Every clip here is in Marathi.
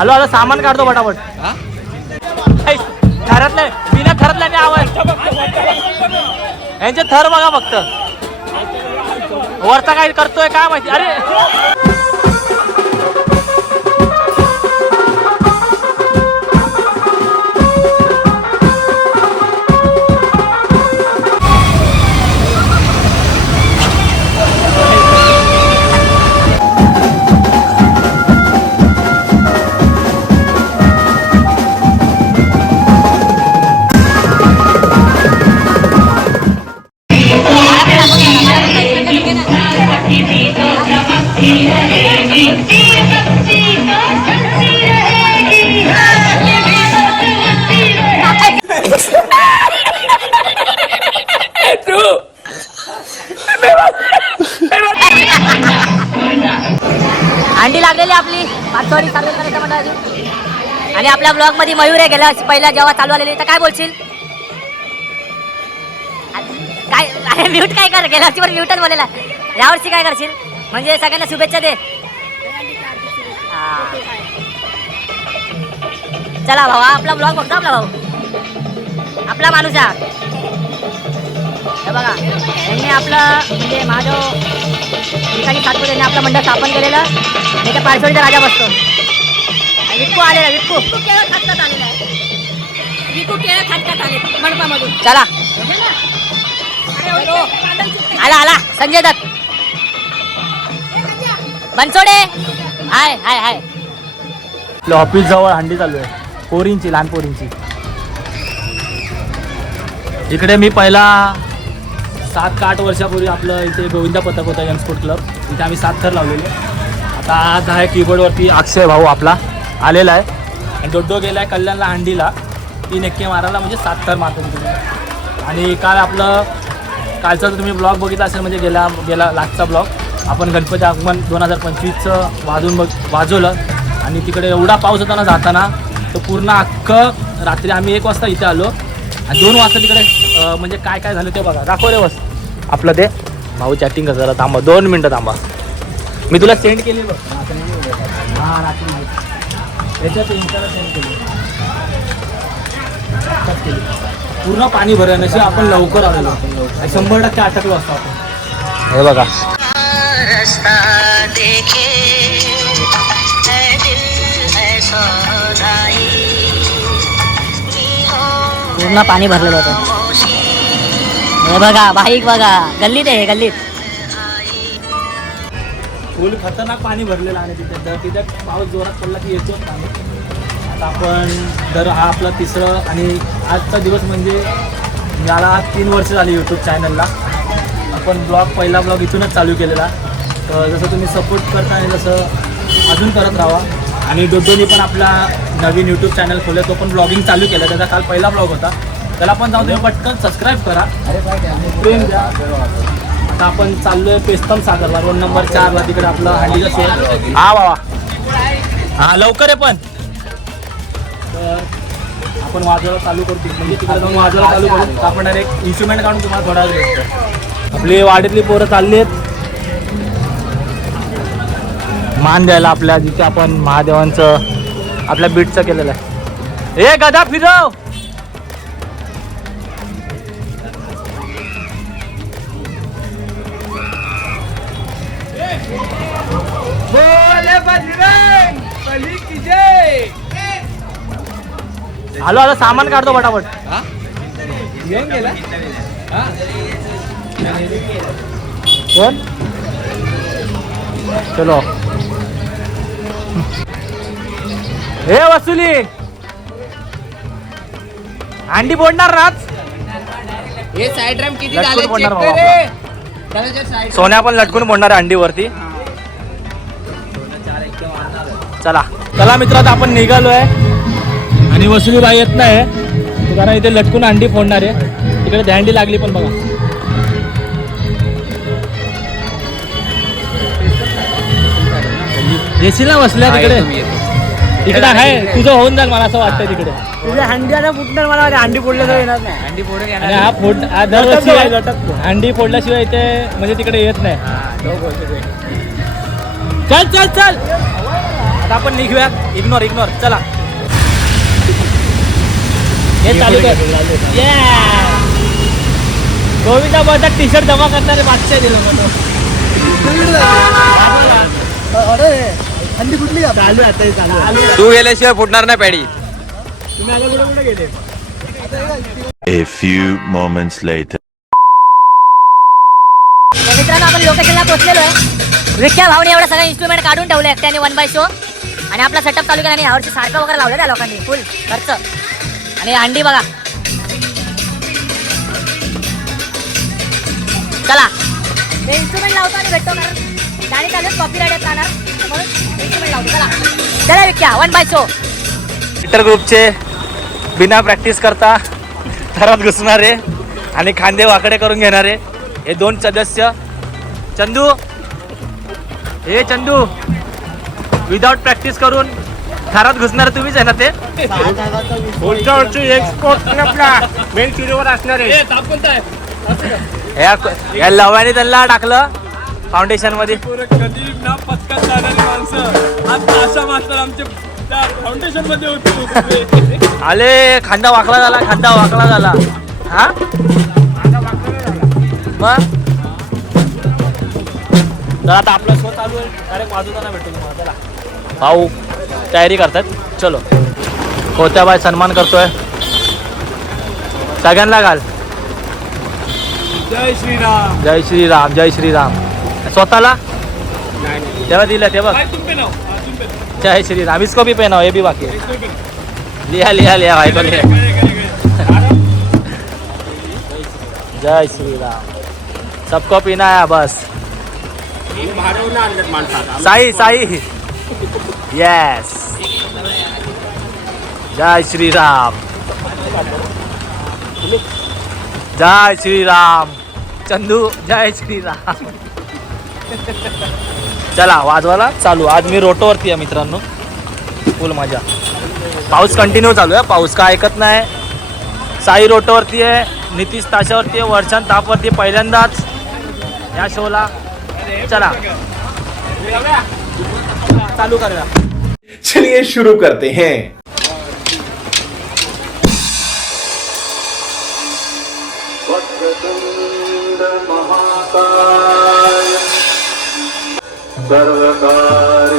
आलो आलो सामान काढतो ऐ, थरातलं बिना थरातल्याने आवाज. यांचे थर बघा फक्त. वरचा काय करतोय काय माहिती? अरे! आपल्या ब्लॉगमध्ये मयूर आहे गेला. पहिला जेव्हा चालू आलेली तर काय बोलशील? काय अरे म्यूट काय कर गेल्या वर्षी म्यूटच बोलेला यावर्षी काय करशील? म्हणजे सगळ्यांना शुभेच्छा दे. चला भाऊ आपला ब्लॉग बघतो आपला भाऊ. आपला माणूस हा हे बघा यांनी आपलं म्हणजे महादेव ठिकाणी सातपूर यांनी आपलं मंडळ स्थापन केलेलं. आणि त्या पारसोडीचा राजा बसतो. विक्कू आलेला विक्कू केळं खाटकात आलेलं आहे विकू केळं खाटकात आले मंडपामधून. चला. आला आला. संजय दत्त. बनसोडे. हाय हाय हाय. आपल्या ऑफिस जवळ हंडी चालू आहे. पोरींची लहान पोरींची इकडे मी पहिला सात का आठ वर्षापूर्वी आपलं इथे गोविंदा पथक होता यंग स्पोर्ट क्लब. इथे आम्ही सात थर लावलेले. आता आज आहे कीबोर्डवरती अक्षय भाऊ आपला. आलेला आहे. आणि डोड्डो गेला आहे कल्याणला हंडीला. तीन एक्के मारायला म्हणजे सात थर मारतो तुम्ही आणि काल आपलं कालचा जर तुम्ही ब्लॉग बघितला असेल म्हणजे गेला गेला लास्टचा ब्लॉग आपण गणपती आगमन दोन हजार पंचवीसचं वाजून बघ वाजवलं. आणि तिकडे एवढा पाऊस होता ना जाताना तर पूर्ण अख्खं रात्री आम्ही एक वाजता इथे आलो. आणि दोन वाजता तिकडे म्हणजे काय काय झालं ते बघा. दाखव रे बस. आपलं ते भाऊ चॅटिंग कसं झालं थांबा दोन मिनटं थांबा. मी तुला सेंड केली बघ हां रात्री इंस्टाला सेंड केली. पूर्ण पाणी भरलं नशी आपण लवकर आलेलो शंभर टक्के अटकलो असतो आपण. हे बघा. रास्ता देखे दिल सौदाई. पूर्ण पाणी भरलेलं होतं. हे बघा बाईक बघा. गल्लीत आहे हे गल्लीत. फुल खतरनाक पाणी भरलेलं आहे तिथे. तर तिथे पाऊस जोरात पडला की येतोच पाणी. आता आपण दर हा आपला तिसरं आणि आजचा दिवस म्हणजे याला तीन वर्ष झाली यूट्यूब चॅनलला आपण ब्लॉग पहिला ब्लॉग इथूनच चालू केलेला. तर जसं तुम्ही सपोर्ट करता आणि जसं अजून करत राहा. आणि डोडोनी पण आपला नवीन यूट्यूब चॅनल खोलला तो पण ब्लॉगिंग चालू केलं. त्याचा काल पहिला ब्लॉग होता. त्याला पण जाऊन तुम्ही पटकन सबस्क्राईब करा. प्रेम द्या. आता आपण चाललोय पेस्तम सागरला. रोड नंबर चारला तिकडे आपला हंडीचा शो. हा बाबा हा लवकर आहे पण. तर आपण वाजवायला चालू करतो. म्हणजे तिकडे जाऊन वाजवायला चालू करू. आपण डायरेक्ट इन्स्ट्रुमेंट काढून तुम्हाला थोडा वेळ. आपली वाडीतली पोरं चालली आहेत. मान द्यायला आपल्या जिथे आपण महादेवांचं आपल्या बीटचं केलेलं आहे. ए गदा फिरव! आलो आलो सामान काढतो पटापट कोण? चलो. हे वसुली! अंडी बोलणार नाच हे साईड रॅम किती लटकून झाले? पडणार check बाबा. कर रे. त्याला side- सोन्या पण लटकून बोलणार अंडी वरती चला. चला मित्रात आपण निघालोय. आणि वसुली बाई येत नाही. कारण इथे लटकून अंडी फोडणार आहे. तिकडे दहंडी लागली पण बघा. येशील ना बसल्या तिकडे. तिकडे आहे. तुझं होऊन जाईल मला असं वाटतंय तिकडे. तुझ्या हंडी आता फुटणार मला अंडी फोडल्याशिवाय येणार नाही. अंडी फोडून आणि येणार हा फोड हा दरवर्षी अंडी फोडल्याशिवाय इथे म्हणजे तिकडे येत नाही. हा. चल चल चल. आता आपण निघूया इग्नोर इग्नोर चला. हे चालू कर. गोविंदा टी शर्ट जमा करणारे बादशाह दिलं कुठली चालू आता हे चालू. तू गेल्याशिवाय फुटणार नाही पॅडी. तुम्ही आता कुठे कुठे गेले? A few moments later. तर मित्रांनो आपण लोकेशनला पोहोचलेलो आहे. विख्या भावने एवढं सगळं इन्स्ट्रुमेंट काढून ठेवलं एकट्याने वन बाय शो आणि आपला सेटअप चालू केला आणि यावर्षी सारखं वगैरे लावलं त्या लोकांनी फुल खर्च. आणि अंडी बघा. चला. इन्स्ट्रुमेंट लावतो आणि भेटतो कारण गाडी चालू कॉपी राईड राहणार. म्हणून इन्स्ट्रुमेंट लावतो. चला. वन बाय शो ट्विटर ग्रुपचे बिना प्रॅक्टिस करता थरात घुसणारे आणि खांदे वाकडे करून घेणारे हे दोन सदस्य. चंदू. हे चंदू. विदाउट प्रॅक्टिस करून थरात घुसणार तुम्हीच आहे ना ते? पुढच्या वर्षी एक्सपोर्ट आपला? मेन स्टुडिओवर असणार आहे. या या लव्याने त्यांना टाकलं फाउंडेशनमध्ये. कधी ना पत्कन जाणारी माणसं. आज आशा मास्तर आमचे फाउंडेशनमध्ये होते आले खांदा वाकला झाला खांदा वाकला झाला. हा? मग? तर आता आपलं शो चालू आहे. डायरेक्ट वाजवताना भेटतो तुम्हाला चला. भाऊ तयारी करतात चलो। कोत्याबाई सन्मान करतोय सगळ्यांना घाल जय श्रीराम। जय श्रीराम जय श्रीराम। स्वतःला? तेव्हा दिलं ते नाव हा. जय श्रीराम इसको भी पहनाओ ये भी बाकी है। लिया लिया लिया भाई को लिया. जय श्रीराम। सबको पीना है बस। साई साई। यस जय श्रीराम जय श्रीराम चंदू जय श्रीराम चला वाजवाला चालू. आज मी रोटोवरती आहे मित्रांनो. फुल मजा. पाऊस कंटिन्यू चालू आहे. पाऊस का ऐकत नाही. साई रोटोवरती आहे नितीश ताशावरती आहे वर्षांत तापवरती आहे पहिल्यांदाच या शोला चला. चालू कर चलिए शुरू करते हैं. सर्वकार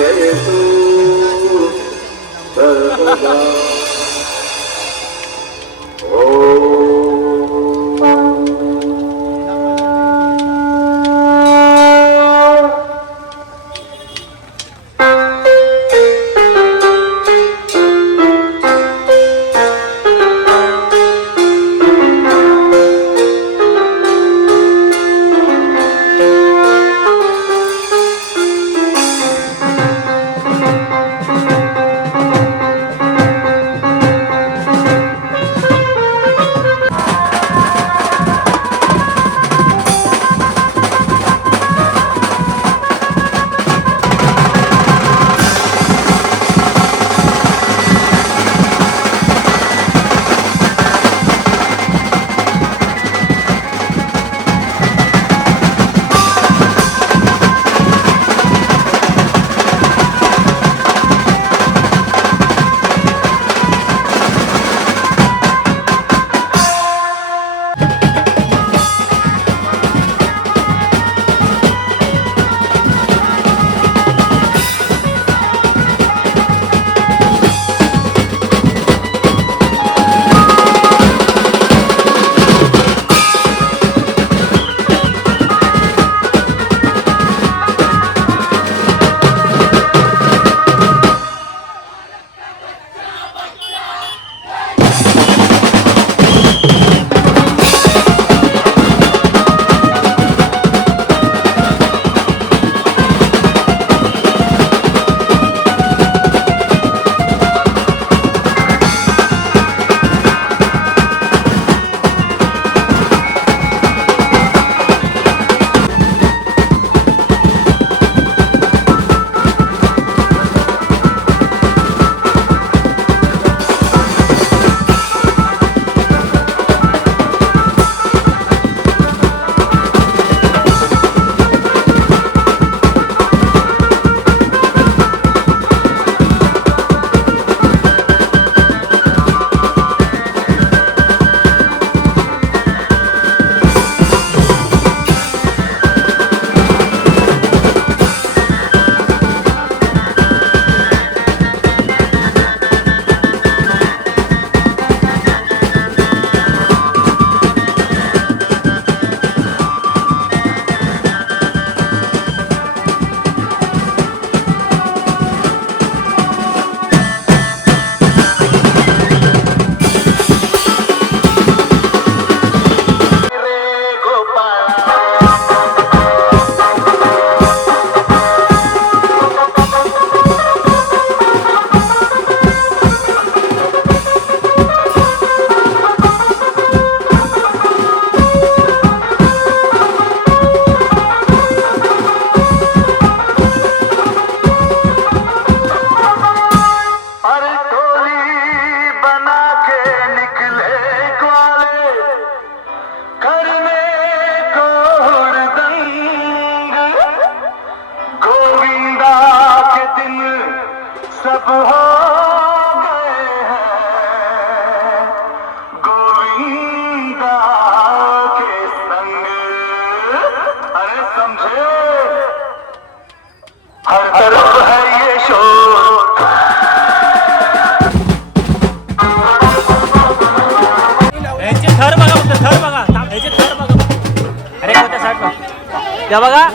त्या बघा.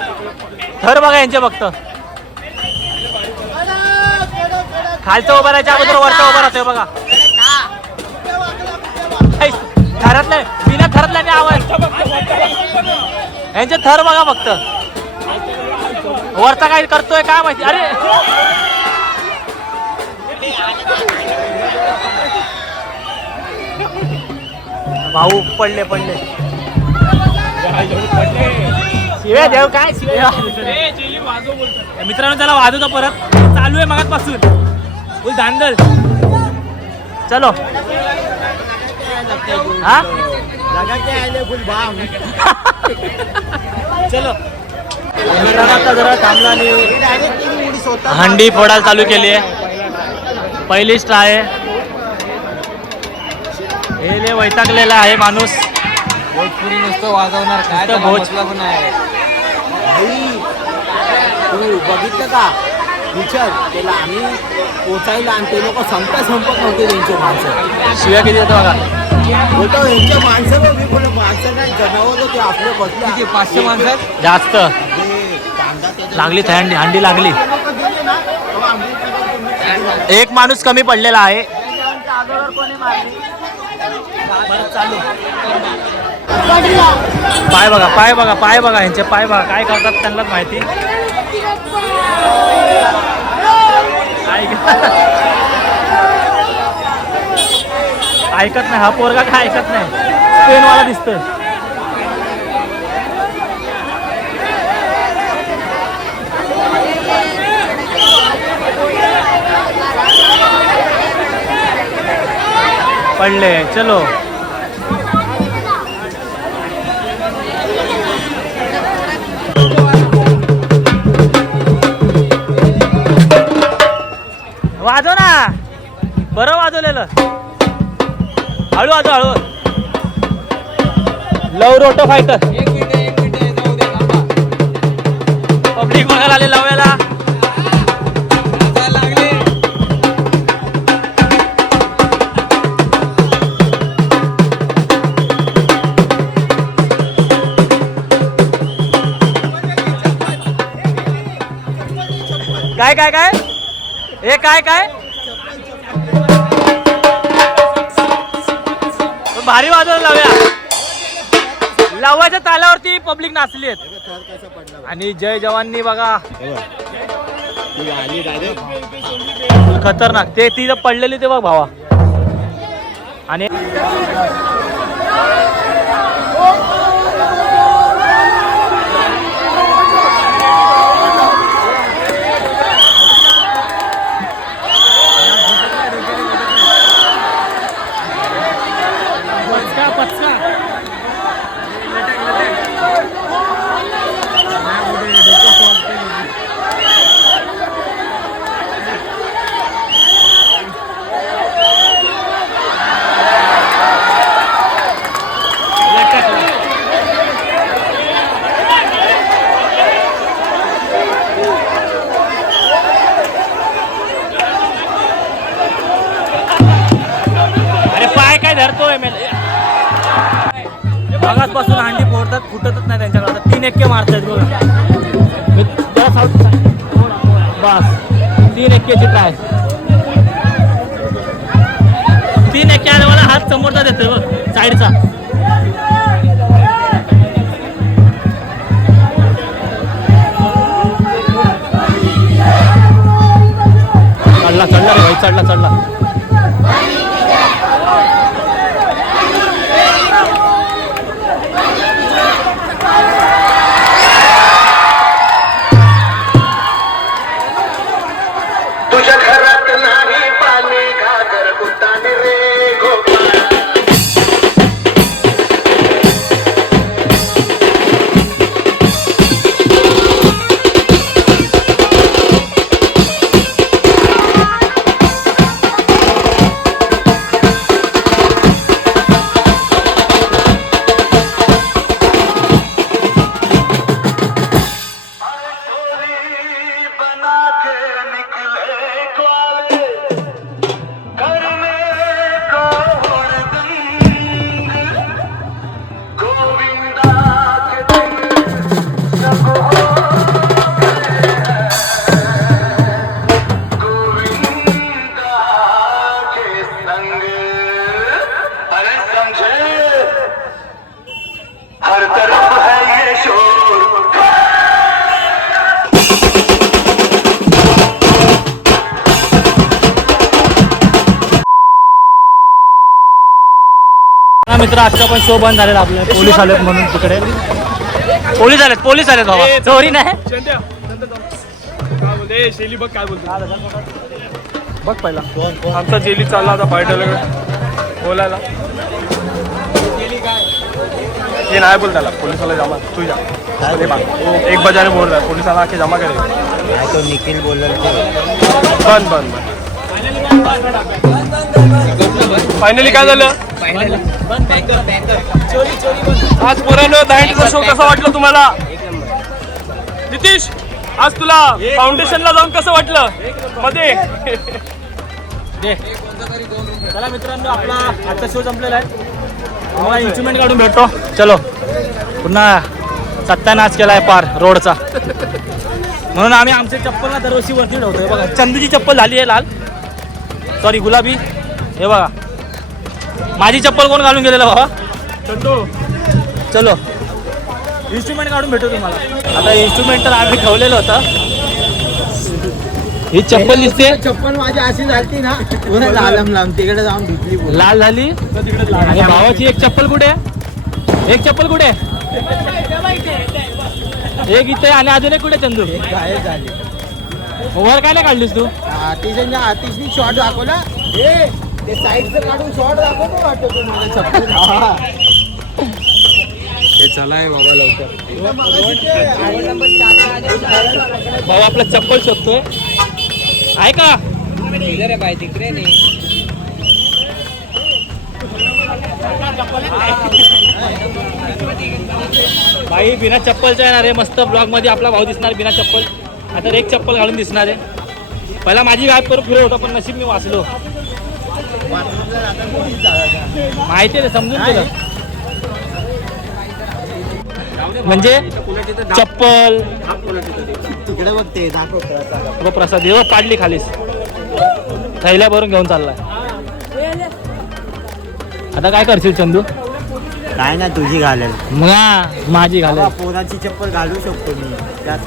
थर बघा यांचे फक्त. खालचं उभं राहायच्या अगोदर वरचं उभं राहतोय बघा. काहीच थरातलं बिना थरातल्या नाही आवाज. यांचे थर बघा फक्त. वरचा काय करतोय काय माहिती? अरे. भाऊ पडले पडले. शिव्या देव काय? शिव्या मित्रांनो त्याला वाजवतो परत. चालू आहे मगातपासून फुल धांदल. चलो. हा? चलो. मित्रांनो आता जरा थांबला आणि हंडी फोडायला चालू केली आहे. पहिली ट्राय आहे. हे लय वैतागलेला आहे माणूस. भोजपुरी नुसतं वाजवणार काय नुसतं त्याला भोज- मतलब नाही. तू बघितलं का? विचार त्याला आम्ही पोचायला आणि ते लोक संपता संपत नव्हते त्यांचे माणसं. शिव्या किती येतो बघा. होतं यांचे माणसं बघ मी कोणी माणसं नाही जनावर होते आपले बसले. पाचशे माणसं जास्त. लागली हंडी हंडी लागली. एक माणूस कमी पडलेला आहे. पाय बघा पाय बघा पाय बघा यांचे पाय बघा काय करतात त्यांनाच माहिती? ऐकत नाही हा पोरगा काय ऐकत नाही? स्पेनवाला दिसतोय. पडले चलो. बरं वाजवलेलं. हळू वाजव हळू. लव रोटो फायटर. पब्लिक बघायला आले लव्याला. काय काय काय? हे काय काय? भारी वाजवलं लावूया. लावायच्या तालावरती पब्लिक नाचली आहेत. आणि जय जवाननी बघा. खतरनाक. ते तिथं पडलेली ते बघ भावा. आणि पाय काय एल मेले मागासपासून फोडतात फुटतच नाही त्यांच्याकडे. आता तीन एक्के मारतात बघा. बस. तीन एक्केची ट्राय तीन एक्के आले मला हात समोरचा देतोय बघ साईडचा. चढला चढला भाई चढला चढला. हा मित्र आजचा पण शो बंद झालेला आपला पोलीस आलेत म्हणून तिकडे. पोलीस आलेत पोलीस आलेत बाबा. चोरी नाही. शेली बघ काय बोलते बघ पहिला. आमचा जेली चालला आता फायटर बोलायला. ये नाही बोल त्याला पोलिसाला जमा तू जा. बघ. एक बजाने बोल रहा. है पोलिसाला आके जमा करे. तो निखिल बोलला बंद बंद बंद. फायनली काय झालं? आज पोरानं दहावीचा शो कसा वाटलं तुम्हाला? नितीश आज तुला फाउंडेशनला जाऊन कसं वाटलं? मध्ये. दे. चला मित्रांनो आपला आजचा शो संपलेला आहे. आम्हाला इन्स्ट्रुमेंट काढून भेटतो. चलो. पुन्हा सत्यानाश केलाय पार रोडचा. म्हणून आम्ही आमच्या चप्पलला दरवर्षी वरती ठेवतोय. बघा चंदूची चप्पल झाली आहे लाल. सॉरी गुलाबी. हे बघा. माझी चप्पल कोण घालून गेलेलं बाबा? चंदू. चलो. इन्स्ट्रुमेंट काढून भेटू तुम्हाला. आता इन्स्ट्रुमेंट तर आम्ही ठेवलेलं होतं. ही चप्पल दिसते. चप्पल माझी अशी झाली ना. पुन्हा लालम लांब तिकडे जाऊन भिजली पुन्हा. लाल झाली? आणि भावाची एक चप्पल कुठे? आहे? एक चप्पल कुठे? आहे? एक इथे आणि अजून एक कुठे चंदू? गायब झाली. वर काय नाही काढलीस तू? आतिशांच्या आतिशनी शॉट दाखवला. ए ते साईडचं काढून शॉट दाखवतो वाटतो तो मला चप्पल हा. हे चलाय बाबा लवकर. भाऊ आपला चप्पल शोधतोय. आहे का? भाई बिना चप्पलचा येणार आहे. मस्त ब्लॉगमध्ये आपला भाऊ दिसणार बिना चप्पल. आता एक चप्पल घालून दिसणार आहे. पहिला माझी व्याप करून फिरत होता पण नशीब मी वाचलो. माहिती आहे समजून गेलं. म्हणजे चप्पल तिकडे बघते दाखव प्रसाद. देव पाडली खालीस थैल्या भरून घेऊन चाललाय. आता काय करशील चंदू? काय ना तुझी घालेल. मग माझी घाल बाबा, पोराची चप्पल घालू शकतो मी. त्यात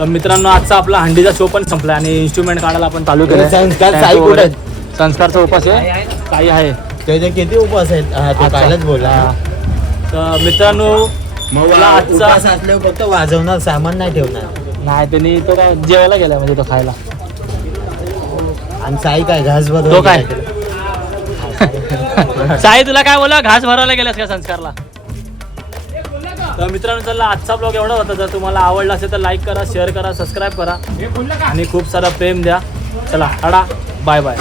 तर मित्रांनो आजचा आपला हंडीचा शो पण संपला आणि इन्स्ट्रुमेंट काढायला आपण चालू केलं संस्कार साई कुठे आहेत? संस्कारचा उपास आहे. काही आहे. त्याचे किती उपवास आहेत? हा, तो कालच बोलला. हा. तर मित्रांनो मला आजचा असल्यावर फक्त वाजवणार सामान नाही ठेवणार. नाही त्यांनी तो काय जेवायला गेलाय म्हणजे तो खायला. आणि साई काय घास तो काय? साई तुला काय बोला घास भरायला गेलास का संस्कारला? तर मित्रांनो चला आजचा ब्लॉग एवढा होता. जर तुम्हाला आवडला असेल तर लाईक करा शेअर करा सबस्क्राईब करा. आणि खूप सारा प्रेम द्या. चला टाटा. Bye bye